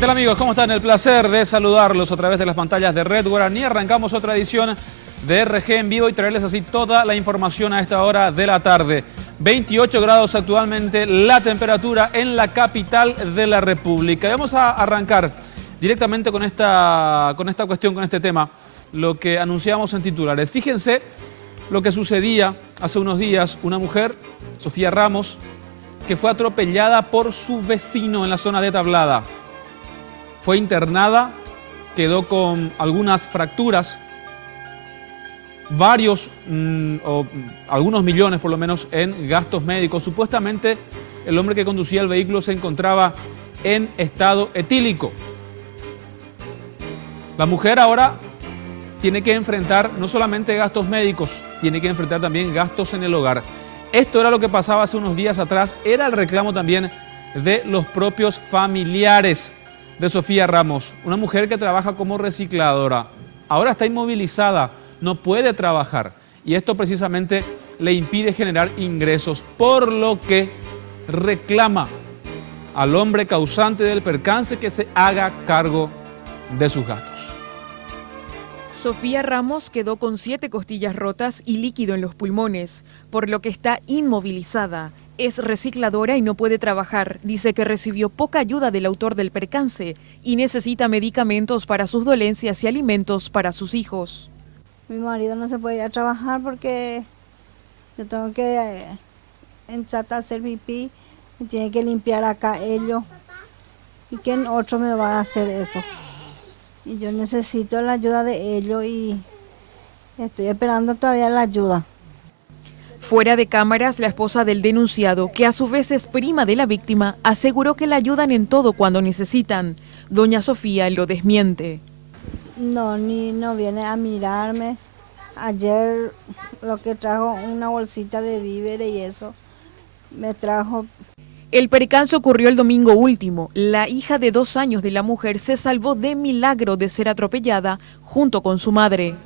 ¿Qué tal, amigos? ¿Cómo están? El placer de saludarlos a través de las pantallas de Red Guaraní. Arrancamos otra edición de RG en vivo y traerles así toda la información a esta hora de la tarde. 28 grados actualmente la temperatura en la capital de la República. Y vamos a arrancar directamente con esta cuestión, con este tema, lo que anunciamos en titulares. Fíjense lo que sucedía hace unos días. Una mujer, Sofía Ramos, que fue atropellada por su vecino en la zona de Tablada. Fue internada, quedó con algunas fracturas, algunos millones por lo menos en gastos médicos. Supuestamente el hombre que conducía el vehículo se encontraba en estado etílico. La mujer ahora tiene que enfrentar no solamente gastos médicos, tiene que enfrentar también gastos en el hogar. Esto era lo que pasaba hace unos días atrás, era el reclamo también de los propios familiares de Sofía Ramos, una mujer que trabaja como recicladora. Ahora está inmovilizada, no puede trabajar y esto precisamente le impide generar ingresos, por lo que reclama al hombre causante del percance que se haga cargo de sus gastos. Sofía Ramos quedó con 7 costillas rotas y líquido en los pulmones, por lo que está inmovilizada. Es recicladora y no puede trabajar. Dice que recibió poca ayuda del autor del percance y necesita medicamentos para sus dolencias y alimentos para sus hijos. Mi marido no se puede ir a trabajar porque yo tengo que entrar a hacer pipí, y tiene que limpiar acá ellos. ¿Y quién otro me va a hacer eso? Y yo necesito la ayuda de ellos y estoy esperando todavía la ayuda. Fuera de cámaras, la esposa del denunciado, que a su vez es prima de la víctima, aseguró que la ayudan en todo cuando necesitan. Doña Sofía lo desmiente. No viene a mirarme. Ayer lo que trajo una bolsita de víveres y eso, me trajo. El percance ocurrió el domingo último. La hija de 2 años de la mujer se salvó de milagro de ser atropellada junto con su madre.